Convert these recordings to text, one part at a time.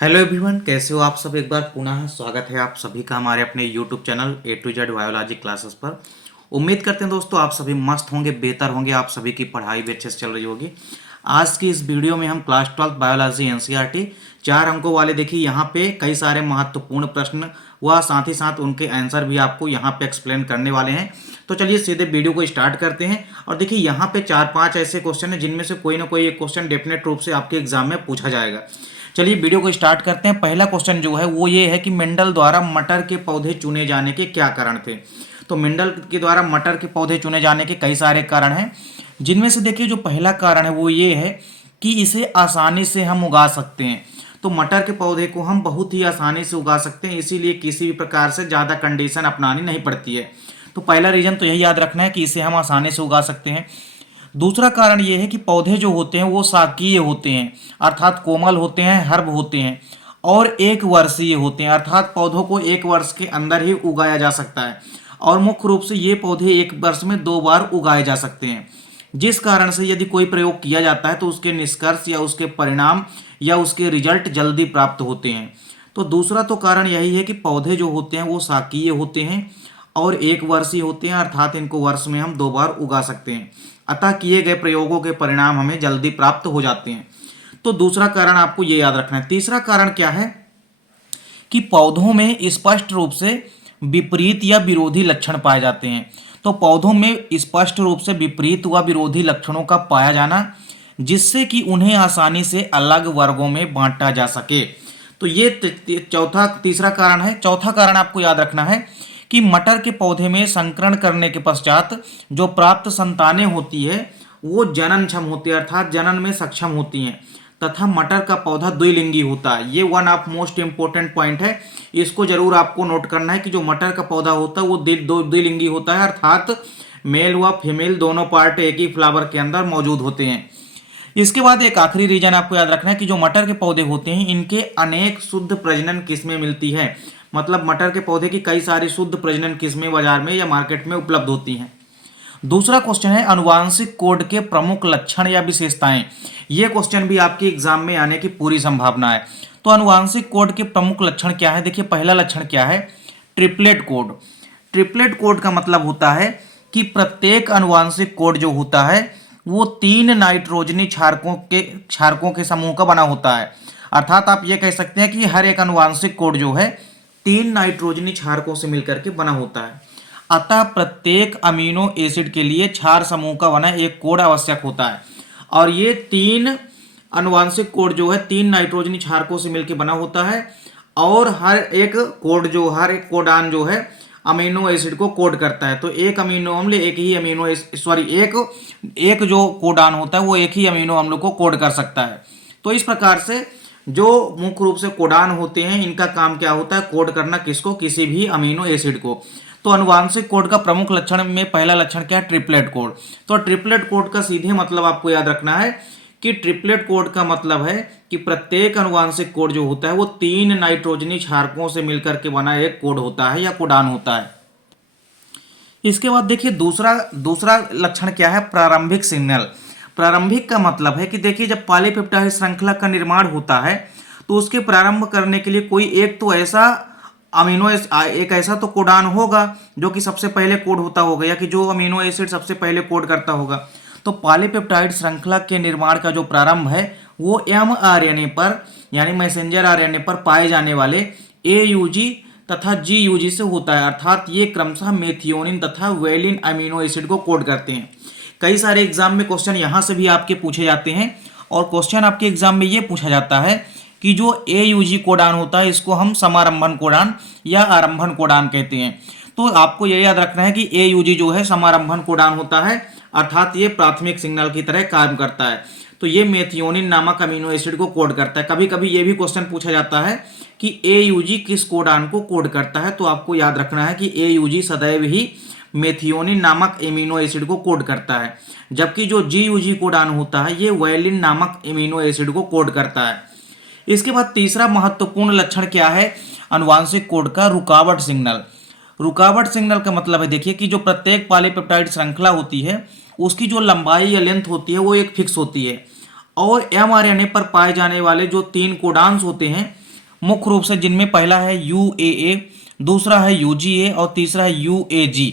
Hello everyone, कैसे हो आप सब। एक बार पुनः स्वागत है आप सभी का हमारे अपने YouTube channel A to Z biology classes पर। उम्मीद करते हैं दोस्तों आप सभी मस्त होंगे, बेहतर होंगे, आप सभी की पढ़ाई भी अच्छे से चल रही होगी। आज की इस वीडियो में हम क्लास 12 बायोलॉजी NCERT 4 अंकों वाले देखिए यहाँ पे कई सारे महत्वपूर्ण प्रश्न व साथ ही साथ उनके आंसर भी आपको यहाँ पे एक्सप्लेन करने वाले हैं। तो चलिए सीधे वीडियो को स्टार्ट करते हैं। और देखिए यहाँ पे 4-5 ऐसे क्वेश्चन हैं जिनमें से कोई ना कोई एक क्वेश्चन डेफिनेट रूप से आपके एग्जाम में पूछा जाएगा। चलिए वीडियो को स्टार्ट करते हैं। पहला क्वेश्चन जो है वो ये है कि मेंडल द्वारा मटर के पौधे चुने जाने के क्या कारण थे। तो मेंडल के द्वारा मटर के पौधे चुने जाने के कई सारे कारण हैं, जिनमें से देखिए जो पहला कारण है वो ये है कि इसे आसानी से हम उगा सकते हैं। तो मटर के पौधे को हम बहुत ही आसानी से उगा सकते हैं, इसीलिए किसी भी प्रकार से ज़्यादा कंडीशन अपनानी नहीं पड़ती है। तो पहला रीजन तो यही याद रखना है कि इसे हम आसानी से उगा सकते हैं। दूसरा कारण ये है कि पौधे जो होते हैं वो शाकीय होते हैं, अर्थात कोमल होते हैं, हर्ब होते हैं और एक वर्षीय होते हैं, अर्थात पौधों को एक वर्ष के अंदर ही उगाया जा सकता है। और मुख्य रूप से ये पौधे एक वर्ष में 2 बार उगाए जा सकते हैं, जिस कारण से यदि कोई प्रयोग किया जाता है तो उसके निष्कर्ष या उसके परिणाम या उसके रिजल्ट जल्दी प्राप्त होते हैं। तो दूसरा तो कारण यही है कि पौधे जो होते हैं वो शाकीय होते हैं और एक वर्षीय होते हैं, अर्थात इनको वर्ष में हम 2 बार उगा सकते हैं। अतः किए गए प्रयोगों के परिणाम हमें जल्दी प्राप्त हो जाते हैं। तो दूसरा कारण आपको ये याद रखना है। तीसरा कारण क्या है कि पौधों में स्पष्ट रूप से विपरीत या विरोधी लक्षण पाए जाते हैं। तो पौधों में स्पष्ट रूप से विपरीत व विरोधी लक्षणों का पाया जाना, जिससे कि उन्हें आसानी से अलग वर्गों में बांटा जा सके। तो ये तीसरा कारण है। चौथा कारण आपको याद रखना है कि मटर के पौधे में संकरण करने के पश्चात जो प्राप्त संतानें होती है वो जननक्षम होती है, अर्थात जनन में सक्षम होती हैं, तथा मटर का पौधा द्विलिंगी होता है। ये one of most important point है, इसको जरूर आपको नोट करना है कि जो मटर का पौधा होता है वो द्विलिंगी होता है, अर्थात मेल व फीमेल दोनों पार्ट एक ही फ्लावर के अंदर मौजूद होते हैं। इसके बाद एक आखिरी रीजन आपको याद रखना है कि जो मटर के पौधे होते हैं इनके अनेक शुद्ध प्रजनन किस्में मिलती हैं। मतलब मटर के पौधे की कई सारी शुद्ध प्रजनन किस्में बाजार में या मार्केट में उपलब्ध होती हैं। दूसरा क्वेश्चन है अनुवांशिक कोड के प्रमुख लक्षण या विशेषताएं। ये क्वेश्चन भी आपके एग्जाम में आने की पूरी संभावना है। तो अनुवांशिक कोड के प्रमुख लक्षण क्या है। देखिए पहला लक्षण क्या है, ट्रिपलेट कोड। ट्रिपलेट कोड का मतलब होता है कि प्रत्येक अनुवांशिक कोड जो होता है वो 3 नाइट्रोजनी क्षारकों के समूह का बना होता है। अर्थात आप ये कह सकते हैं कि हर एक अनुवांशिक कोड जो है 3 नाइट्रोजनी क्षारकों से मिलकर के बना होता है। अतः प्रत्येक अमीनो एसिड के लिए क्षार समूह का बना एक कोड आवश्यक होता है। और ये 3 अनुवांशिक कोड जो है 3 नाइट्रोजनी क्षारकों से मिलकर बना होता है। और हर एक कोडान जो है अमीनो एसिड को कोड करता है। तो एक अमीनो अम्ल एक ही एक जो कोडान होता है वो एक ही अमीनो अम्ल को कोड कर सकता है। तो इस प्रकार से जो मुख्य रूप से कोडान होते हैं इनका काम क्या होता है, कोड करना किसको, किसी भी अमीनो एसिड को। तो अनुवांशिक कोड का प्रमुख लक्षण में पहला लक्षण क्या है, ट्रिपलेट कोड। तो ट्रिपलेट कोड का सीधे मतलब आपको याद रखना है कि ट्रिपलेट कोड का मतलब है कि प्रत्येक अनुवांशिक कोड जो होता है वो 3 नाइट्रोजनी क्षारकों से मिलकर के बना एक कोड होता है या कोडान होता है। इसके बाद देखिए दूसरा लक्षण क्या है, प्रारंभिक सिग्नल। प्रारंभिक का मतलब है कि देखिए जब पॉलीपेप्टाइड श्रृंखला का निर्माण होता है तो उसके प्रारंभ करने के लिए कोई एक ऐसा तो कोडान होगा जो कि सबसे पहले कोड होता होगा, या कि जो अमीनो एसिड सबसे पहले कोड करता होगा। तो पॉलीपेप्टाइड श्रृंखला के निर्माण का जो प्रारंभ है वो mRNA पर यानी मैसेंजर आरएनए पर पाए जाने वाले AUG तथा GUG से होता है, अर्थात ये क्रमशः मेथियोनिन तथा वेलिन अमीनो एसिड को कोड करते हैं। कई सारे एग्जाम में क्वेश्चन यहाँ से भी आपके पूछे जाते हैं, और क्वेश्चन आपके एग्जाम में ये पूछा जाता है कि जो AUG कोडान होता है इसको हम समारंभन कोडान या आरंभन कोडान कहते हैं। तो आपको ये याद रखना है कि AUG जो है समारंभन कोडान होता है, अर्थात ये प्राथमिक सिग्नल की तरह काम करता है। तो ये मेथियोनिन नामक अमीनो एसिड को कोड करता है। कभी कभी ये भी क्वेश्चन पूछा जाता है कि AUG किस कोडान को कोड करता है। तो आपको याद रखना है कि AUG सदैव ही मेथियोनिन नामक एमिनो एसिड को कोड करता है, जबकि जो GUG कोडान होता है ये वेलिन नामक एमिनो एसिड को कोड करता है। इसके बाद तीसरा महत्वपूर्ण लक्षण क्या है अनुवांशिक कोड का, रुकावट सिग्नल। रुकावट सिग्नल का मतलब है देखिए कि जो प्रत्येक पॉलीपेप्टाइड श्रृंखला होती है उसकी जो लंबाई या लेंथ होती है वो एक फिक्स होती है, और mRNA पर पाए जाने वाले जो 3 कोडान्स होते हैं मुख्य रूप से, जिनमें पहला है UAA, दूसरा है UGA और तीसरा है UAG।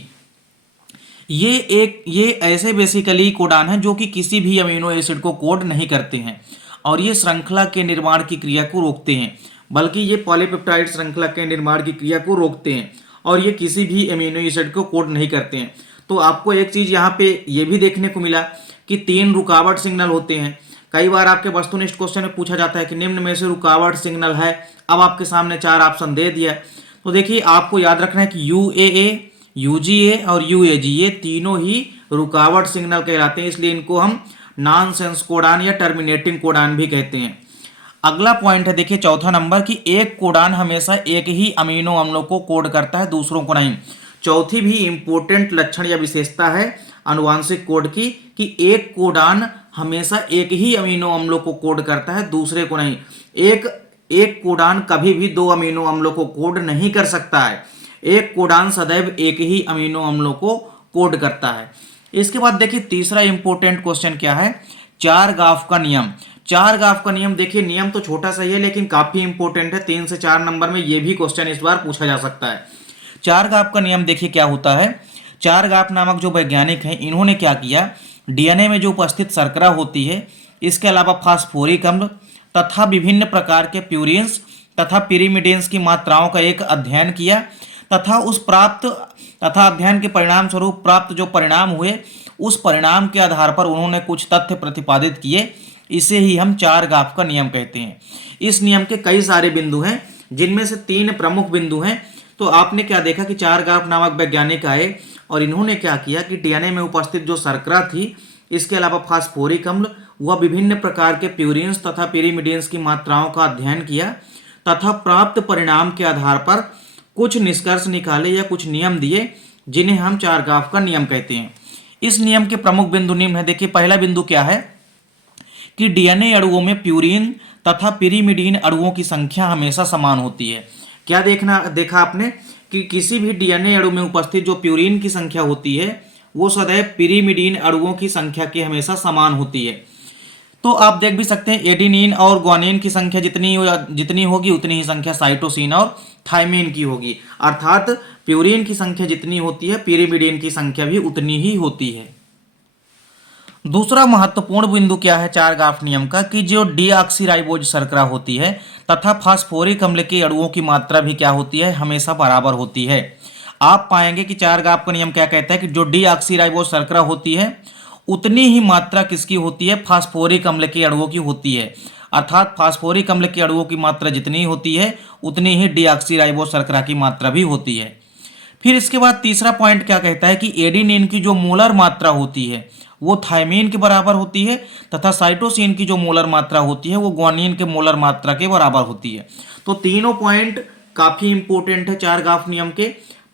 ये ऐसे बेसिकली कोडान हैं जो कि किसी भी अमीनो एसिड को कोड नहीं करते हैं और ये श्रृंखला के निर्माण की क्रिया को रोकते हैं, बल्कि ये पॉलीपेप्टाइड श्रृंखला के निर्माण की क्रिया को रोकते हैं और ये किसी भी अमीनो एसिड को कोड नहीं करते हैं। तो आपको एक चीज़ यहाँ पे ये भी देखने को मिला कि 3 रुकावट सिग्नल होते हैं। कई बार आपके वस्तुनिष्ठ क्वेश्चन में पूछा जाता है कि निम्न में से रुकावट सिग्नल है। अब आपके सामने 4 ऑप्शन दे दिया है, तो देखिए आपको याद रखना है कि UAA, UGA और UAG ये तीनों ही रुकावट सिग्नल कहलाते हैं, इसलिए इनको हम नॉनसेंस कोडान या टर्मिनेटिंग कोडान भी कहते हैं। अगला पॉइंट है, देखिए चौथा नंबर, कि एक कोडान हमेशा एक ही अमीनो अम्लों को कोड करता है, दूसरों को नहीं। चौथी भी इंपॉर्टेंट लक्षण या विशेषता है आनुवांशिक कोड की कि एक कोडान हमेशा एक ही अमीनो अम्लों को कोड करता है, दूसरे को नहीं। एक कोडान कभी भी 2 अमीनो अम्लों को कोड नहीं कर सकता है। एक कोडान सदैव एक ही अमीनो अम्लों को कोड करता है। इसके बाद देखिए तीसरा इंपॉर्टेंट क्वेश्चन क्या है, 4 गाफ का नियम। 4 गाफ का नियम, देखिए नियम तो छोटा सा ही है लेकिन काफी इंपॉर्टेंट है। 3 से 4 नंबर में ये भी क्वेश्चन इस बार पूछा जा सकता है। 4 गाफ का नियम देखिए क्या होता है। 4 गाफ नामक जो वैज्ञानिक हैं, इन्होंने क्या किया, DNA में जो उपस्थित शर्करा होती है, इसके अलावा फास्फोरिक अम्ल तथा विभिन्न प्रकार के प्यूरिन्स तथा पिरिमिडिन्स की मात्राओं का एक अध्ययन किया तथा अध्ययन के परिणाम स्वरूप प्राप्त जो परिणाम हुए, उस परिणाम के आधार पर उन्होंने कुछ तथ्य प्रतिपादित किए। इसे ही हम 4 गाफ का नियम कहते हैं। इस नियम के कई सारे बिंदु हैं, जिनमें से 3 प्रमुख बिंदु हैं। तो आपने क्या देखा कि 4 गाफ नामक वैज्ञानिक आए और इन्होंने क्या किया कि DNA में उपस्थित जो शर्करा थी, इसके अलावा फास्फोरिक अम्ल व विभिन्न प्रकार के प्यूरिन्स तथा पिरिमिडिन्स की मात्राओं का अध्ययन किया तथा प्राप्त परिणाम के आधार पर कुछ निष्कर्ष निकाले या कुछ नियम दिए, जिन्हें हम 4 गाफ का नियम कहते हैं। इस नियम के प्रमुख बिंदु निम्न है। देखिए पहला बिंदु क्या है कि DNA अणुओं में प्यूरिन तथा पिरिमिडीन अणुओं की संख्या हमेशा समान होती है। क्या देखा आपने कि किसी भी DNA अणु में उपस्थित जो प्यूरिन की संख्या होती है, वो सदैव पिरिमिडीन अणुओं की संख्या की हमेशा समान होती है। तो आप देख भी सकते हैं एडिनिन और ग्वानिन की संख्या जितनी होगी उतनी ही संख्या साइटोसिन और थाइमिन की होगी, अर्थात प्यूरिन की संख्या जितनी होती है पिरिमिडिन की संख्या भी उतनी ही होती है। दूसरा महत्वपूर्ण बिंदु क्या है 4 गाफ नियम का, कि जो डीऑक्सीराइबोज शर्करा होती है तथा फास्फोरिक अम्ल के अणुओं की मात्रा भी क्या होती है, हमेशा बराबर होती है। आप पाएंगे कि 4 गाफ का नियम क्या कहता है कि जो डीऑक्सीराइबोज शर्करा होती है उतनी ही मात्रा किसकी होती है, फास्फोरिक अम्ल के अणुओं की होती है, अर्थात फास्फोरिक अम्ल के अणुओं की मात्रा जितनी होती है उतनी ही डीऑक्सीराइबोज शर्करा की मात्रा भी होती है। फिर इसके बाद तीसरा पॉइंट क्या कहता है कि एडिनिन की जो मोलर मात्रा होती है वो थाइमिन के बराबर होती है तथा साइटोसिन की जो मोलर मात्रा होती है वो ग्वानिन के मोलर मात्रा के बराबर होती है। तो तीनों पॉइंट काफी इंपॉर्टेंट है 4 गाफ नियम के।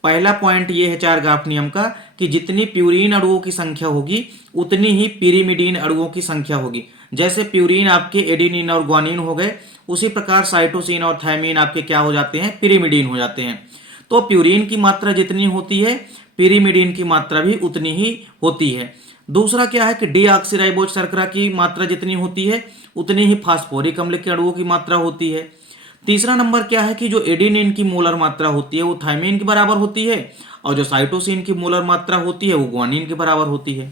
पहला पॉइंट ये है 4 गाफ नियम का कि जितनी प्यूरिन अणुओं की संख्या होगी उतनी ही पिरिमिडीन अणुओं की संख्या होगी। जैसे प्यूरिन आपके एडिनिन और ग्वानिन हो गए, उसी प्रकार साइटोसिन और थाइमिन आपके क्या हो जाते हैं, पिरिमिडीन हो जाते हैं। तो प्यूरिन की मात्रा जितनी होती है पिरिमिडीन की मात्रा भी उतनी ही होती है। दूसरा क्या है कि डीऑक्सीराइबोज शर्करा की मात्रा जितनी होती है उतनी ही फास्फोरिक अम्ल के अणुओं की मात्रा होती है। तीसरा नंबर क्या है कि जो एडिनिन की मोलर मात्रा होती है वो थाइमिन के बराबर होती है और जो साइटोसिन की मोलर मात्रा होती है वो ग्वानिन के बराबर होती है।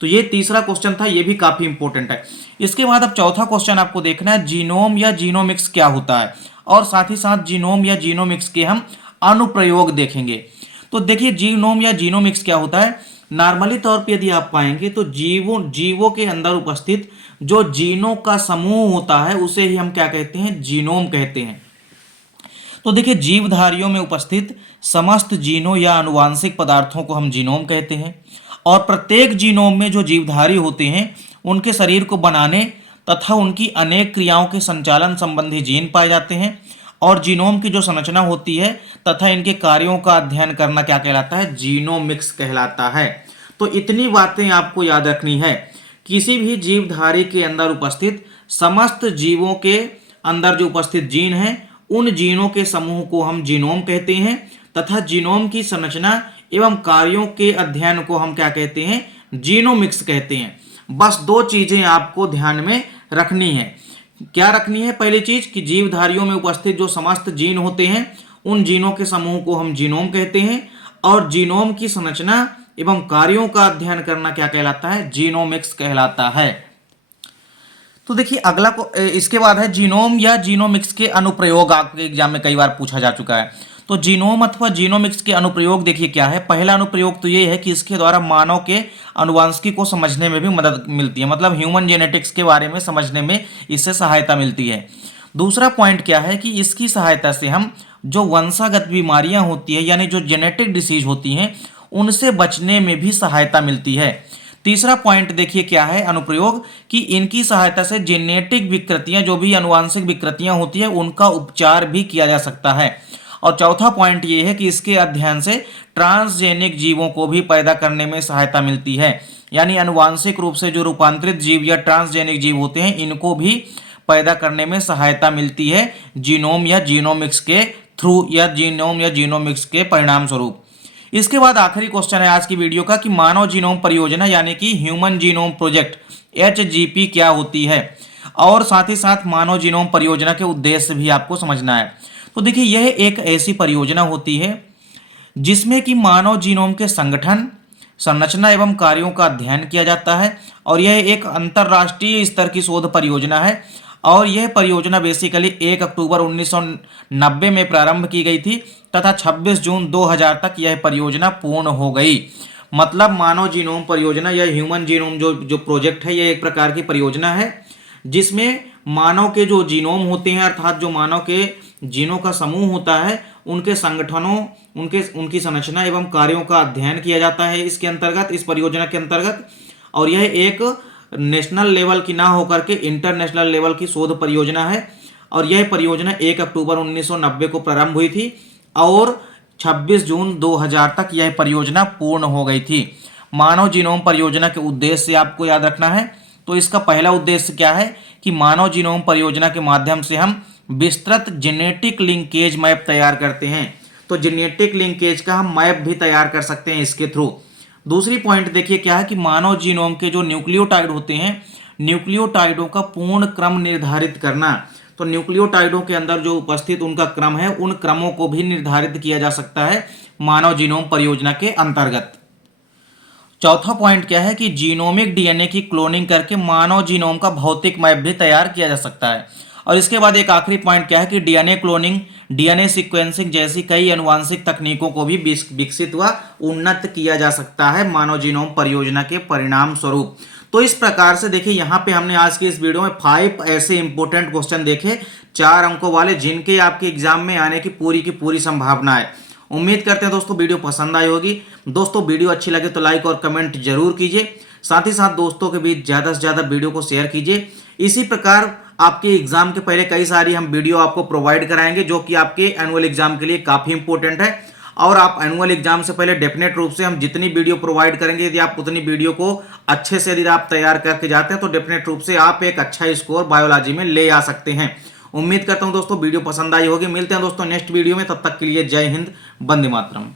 तो ये तीसरा क्वेश्चन था, ये भी काफी इंपॉर्टेंट है। इसके बाद अब चौथा क्वेश्चन आपको देखना है, जीनोम या जीनोमिक्स क्या होता है, और साथ ही साथ जीनोम या जीनोमिक्स के हम अनुप्रयोग देखेंगे। तो देखिए जीनोम या जीनोमिक्स क्या होता है। नॉर्मली तौर पे यदि आप पाएंगे तो जीवों के अंदर उपस्थित जो जीनों का समूह होता है उसे ही हम क्या कहते हैं, जीनोम कहते हैं। तो देखिए जीवधारियों में उपस्थित समस्त जीनों या आनुवांशिक पदार्थों को हम जीनोम कहते हैं, और प्रत्येक जीनोम में जो जीवधारी होते हैं उनके शरीर को बनाने तथा उनकी अनेक क्रियाओं के संचालन संबंधी जीन पाए जाते हैं, और जीनोम की जो संरचना होती है तथा इनके कार्यों का अध्ययन करना क्या कहलाता है, जीनोमिक्स कहलाता है। तो इतनी बातें आपको याद रखनी है। किसी भी जीवधारी के अंदर उपस्थित समस्त जीवों के अंदर जो उपस्थित जीन हैं उन जीनों के समूह को हम जीनोम कहते हैं, तथा जीनोम की संरचना एवं कार्यों के अध्ययन को हम क्या कहते हैं, जीनोमिक्स कहते हैं। बस 2 चीजें आपको ध्यान में रखनी है। क्या रखनी है? पहली चीज कि जीवधारियों में उपस्थित जो समस्त जीन होते हैं उन जीनों के समूह को हम जीनोम कहते हैं, और जीनोम की संरचना एवं कार्यों का अध्ययन करना क्या कहलाता है? जीनोमिक्स कहलाता है। तो देखिए अगला को इसके बाद है जीनोम या जीनोमिक्स के अनुप्रयोग। आपके एग्जाम में कई बार पूछा जा चुका है। तो जीनोम अथवा जीनोमिक्स के अनुप्रयोग देखिए क्या है। पहला अनुप्रयोग तो ये है कि इसके द्वारा मानव के अनुवांशिकी को समझने में भी मदद मिलती है, मतलब ह्यूमन जेनेटिक्स के बारे में समझने में इससे सहायता मिलती है। दूसरा पॉइंट क्या है कि इसकी सहायता से हम जो वंशागत बीमारियां होती है यानी जो जेनेटिक डिसीज होती हैं उनसे बचने में भी सहायता मिलती है। तीसरा पॉइंट देखिए क्या है अनुप्रयोग कि इनकी सहायता से जेनेटिक विकृतियां, जो भी आनुवांशिक विकृतियां होती है उनका उपचार भी किया जा सकता है। और चौथा पॉइंट ये है कि इसके अध्ययन से ट्रांसजेनिक जीवों को भी पैदा करने में सहायता मिलती है, यानी आनुवांशिक रूप से जो रूपांतरित जीव या ट्रांसजेनिक जीव होते हैं इनको भी पैदा करने में सहायता मिलती है जीनोम या जीनोमिक्स के थ्रू, या जीनोम या जीनोमिक्स के परिणाम स्वरूप। इसके बाद आखिरी क्वेश्चन है आज की वीडियो का कि मानव जीनोम परियोजना यानी कि ह्यूमन जीनोम प्रोजेक्ट HGP क्या होती है, और साथ ही साथ मानव जीनोम परियोजना के उद्देश्य भी आपको समझना है। तो देखिए यह एक ऐसी परियोजना होती है जिसमें कि मानव जीनोम के संगठन, संरचना एवं कार्यों का अध्ययन किया जाता है, और यह एक अंतर्राष्ट्रीय स्तर की शोध परियोजना है। और यह परियोजना बेसिकली 1 अक्टूबर 1990 में प्रारंभ की गई थी तथा 26 जून 2000 तक यह परियोजना पूर्ण हो गई। मतलब मानव जीनोम परियोजना या ह्यूमन जीनोम जो प्रोजेक्ट है यह एक प्रकार की परियोजना है जिसमें मानव के जो जीनोम होते हैं अर्थात जो मानव के जीनों का समूह होता है उनके संगठनों, उनकी संरचना एवं कार्यों का अध्ययन किया जाता है इसके अंतर्गत, इस परियोजना के अंतर्गत। और यह एक नेशनल लेवल की ना होकर के इंटरनेशनल लेवल की शोध परियोजना है। और यह परियोजना 1 अक्टूबर 1990 को प्रारंभ हुई थी और 26 जून 2000 तक यह परियोजना पूर्ण हो गई थी। मानव जीनोम परियोजना के उद्देश्य आपको याद रखना है। तो इसका पहला उद्देश्य क्या है कि मानव जीनोम परियोजना के माध्यम से हम विस्तृत जेनेटिक लिंकेज मैप तैयार करते हैं। तो जेनेटिक लिंकेज का हम मैप भी तैयार कर सकते हैं इसके थ्रू। दूसरी पॉइंट देखिए क्या है कि मानव जीनोम के जो न्यूक्लियोटाइड होते हैं, न्यूक्लियोटाइडों का पूर्ण क्रम निर्धारित करना। तो न्यूक्लियोटाइडों के अंदर जो उपस्थित उनका क्रम है उन क्रमों को भी निर्धारित किया जा सकता है मानव जीनोम परियोजना के अंतर्गत। चौथा पॉइंट क्या है कि जीनोमिक डीएनए की क्लोनिंग करके मानव जीनोम का भौतिक मैप भी तैयार किया जा सकता है। और इसके बाद एक आखिरी पॉइंट क्या है कि डीएनए क्लोनिंग, डीएनए सीक्वेंसिंग जैसी कई आनुवांशिक तकनीकों को भी विकसित व उन्नत किया जा सकता है मानव जीनोम परियोजना के परिणाम स्वरूप। तो इस प्रकार से देखिए यहाँ पे हमने आज की इस वीडियो में 5 ऐसे इंपॉर्टेंट क्वेश्चन देखे 4 अंकों वाले जिनके आपके एग्जाम में आने की पूरी संभावना है। उम्मीद करते हैं दोस्तों वीडियो पसंद आई होगी। दोस्तों वीडियो अच्छी लगे तो लाइक और कमेंट जरूर कीजिए, साथ ही साथ दोस्तों के बीच ज़्यादा से ज़्यादा वीडियो को शेयर कीजिए। इसी प्रकार आपके एग्जाम के पहले कई सारी हम वीडियो आपको प्रोवाइड कराएंगे जो कि आपके एनुअल एग्जाम के लिए काफ़ी इंपॉर्टेंट है। और आप एनुअल एग्जाम से पहले डेफिनेट रूप से हम जितनी वीडियो प्रोवाइड करेंगे यदि आप उतनी वीडियो को अच्छे से यदि आप तैयार करके जाते हैं तो डेफिनेट रूप से आप एक अच्छा स्कोर बायोलॉजी में ले आ सकते हैं। उम्मीद करता हूं दोस्तों वीडियो पसंद आई होगी। मिलते हैं दोस्तों नेक्स्ट वीडियो में, तब तक के लिए जय हिंद, वंदे मातरम।